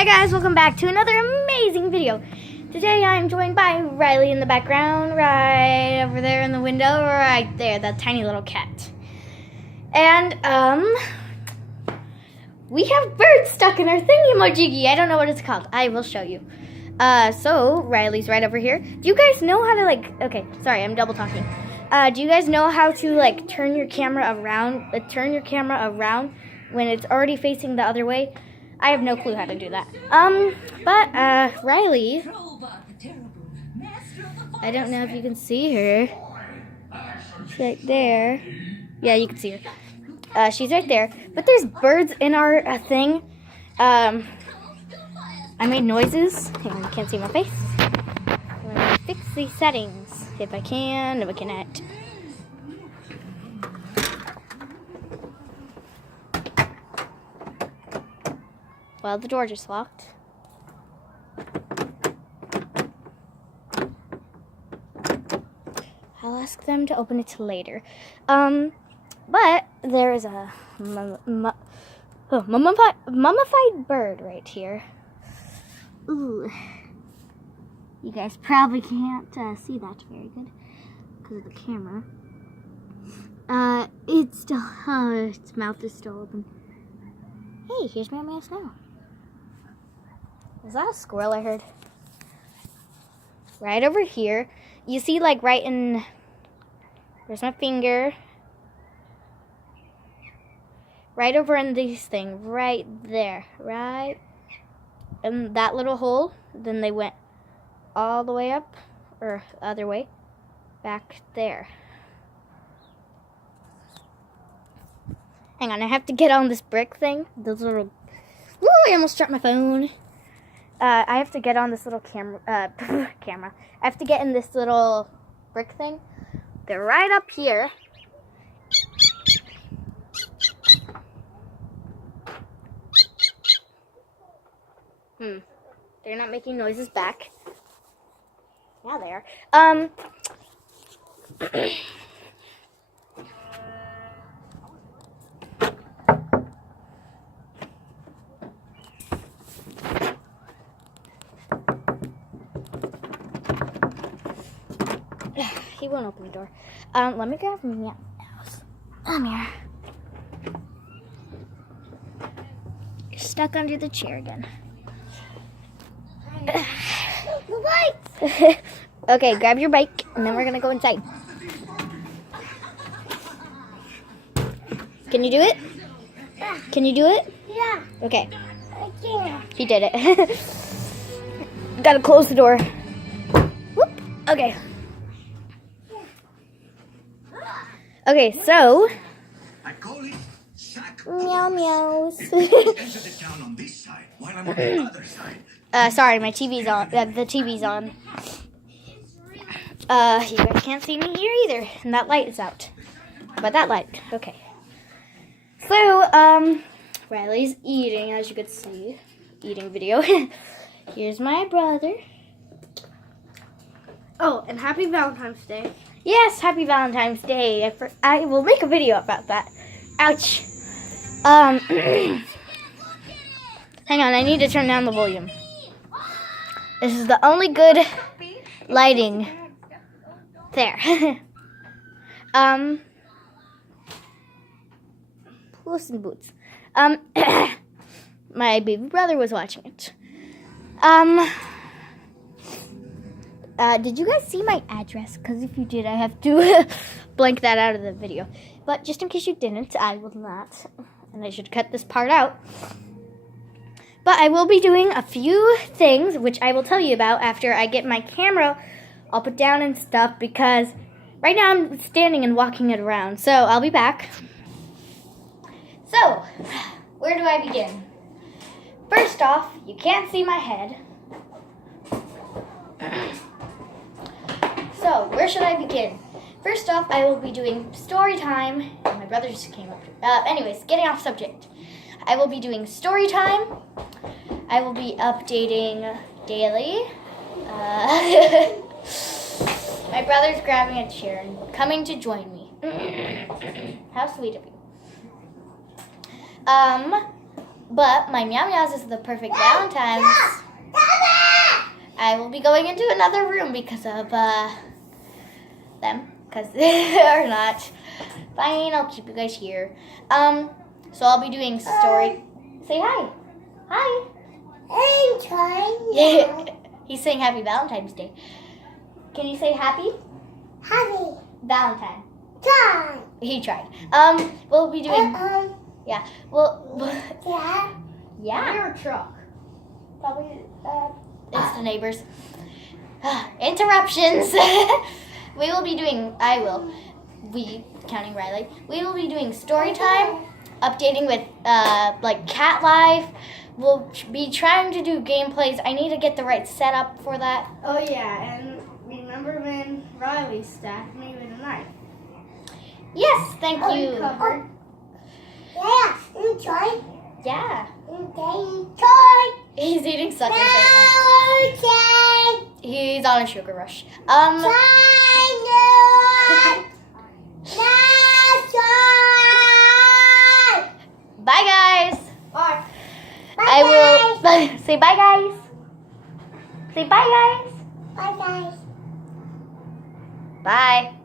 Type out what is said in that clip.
Hi guys, welcome back to another amazing video. Today I am joined by Riley in the background, right over there in the window, right there, that tiny little cat. And we have birds stuck in our thingy-majiggy. I don't know what it's called. I will show you. So Riley's right over here. Do you guys know how to okay, sorry, I'm double talking. Do you guys know how to turn your camera around? When it's already facing the other way? I have no clue how to do that. But Riley, I don't know if you can see her. She's right there. Yeah, you can see her. She's right there. But there's birds in our thing. I made noises. Hang on, you can't see my face. I'm gonna fix these settings if I can. If I cannot. Well, the door just locked. I'll ask them to open it later. But there is a mummified bird right here. Ooh. You guys probably can't see that very good because of the camera. It's still, its mouth is still open. Hey, here's my mouse now. Is that a squirrel I heard? Right over here. You see right in... There's my finger. Right over in this thing. Right there. Right in that little hole. Then they went all the way up. Or the other way. Back there. Hang on, I have to get on this brick thing. Those little... Woo, I almost dropped my phone. I have to get on this little camera. I have to get in this little brick thing. They're right up here. They're not making noises back. Yeah, they are. He won't open the door. Let me grab my mouse. Come here. You're stuck under the chair again. Okay, grab your bike, and then we're gonna go inside. Can you do it? Can you do it? Yeah. Okay. I can. He did it. Gotta close the door. Whoop. Okay. Okay, so. I call it sack. Meow meows. Enter the town on this side while I'm on the other side. Sorry, my TV's on. The TV's on. You guys can't see me here either, and that light is out. But that light, okay. So, Riley's eating, as you could see. Eating video. Here's my brother. Oh, and happy Valentine's Day. Yes, happy Valentine's Day. I will make a video about that. Ouch. Hang on, I need to turn down the volume. This is the only good lighting. There. Puss in Boots. My baby brother was watching it. Did you guys see my address? Because if you did, I have to blank that out of the video. But just in case you didn't, I will not. And I should cut this part out. But I will be doing a few things, which I will tell you about after I get my camera all put down and stuff. Because right now I'm standing and walking it around. So I'll be back. So, where do I begin? First off, you can't see my head. So, where should I begin? First off, I will be doing story time. My brother just came up. Anyways, getting off subject. I will be doing story time. I will be updating daily. My brother's grabbing a chair and coming to join me. How sweet of you. But my meow meows is the perfect Valentine's. I will be going into another room because of them. Because they're not. Fine, I'll keep you guys here. So I'll be doing story. Say hi. Hi. I'm trying. He's saying Happy Valentine's Day. Can you say happy? Happy Valentine. time. He tried. We'll be doing. Yeah. Yeah. Yeah. Your truck. Probably. It's the neighbors. Interruptions. We will be doing. I will. We counting Riley. We will be doing story time, updating with like cat life. We'll be trying to do gameplays. I need to get the right setup for that. Oh yeah, and remember when Riley stabbed me with a knife? Yes, thank you. Covered. Yeah, enjoy. Yeah. Enjoy. He's eating suckers No, right okay. now. He's on a sugar rush. Try Bye guys. Bye. I will say bye guys. Say bye guys. Bye, guys. Bye.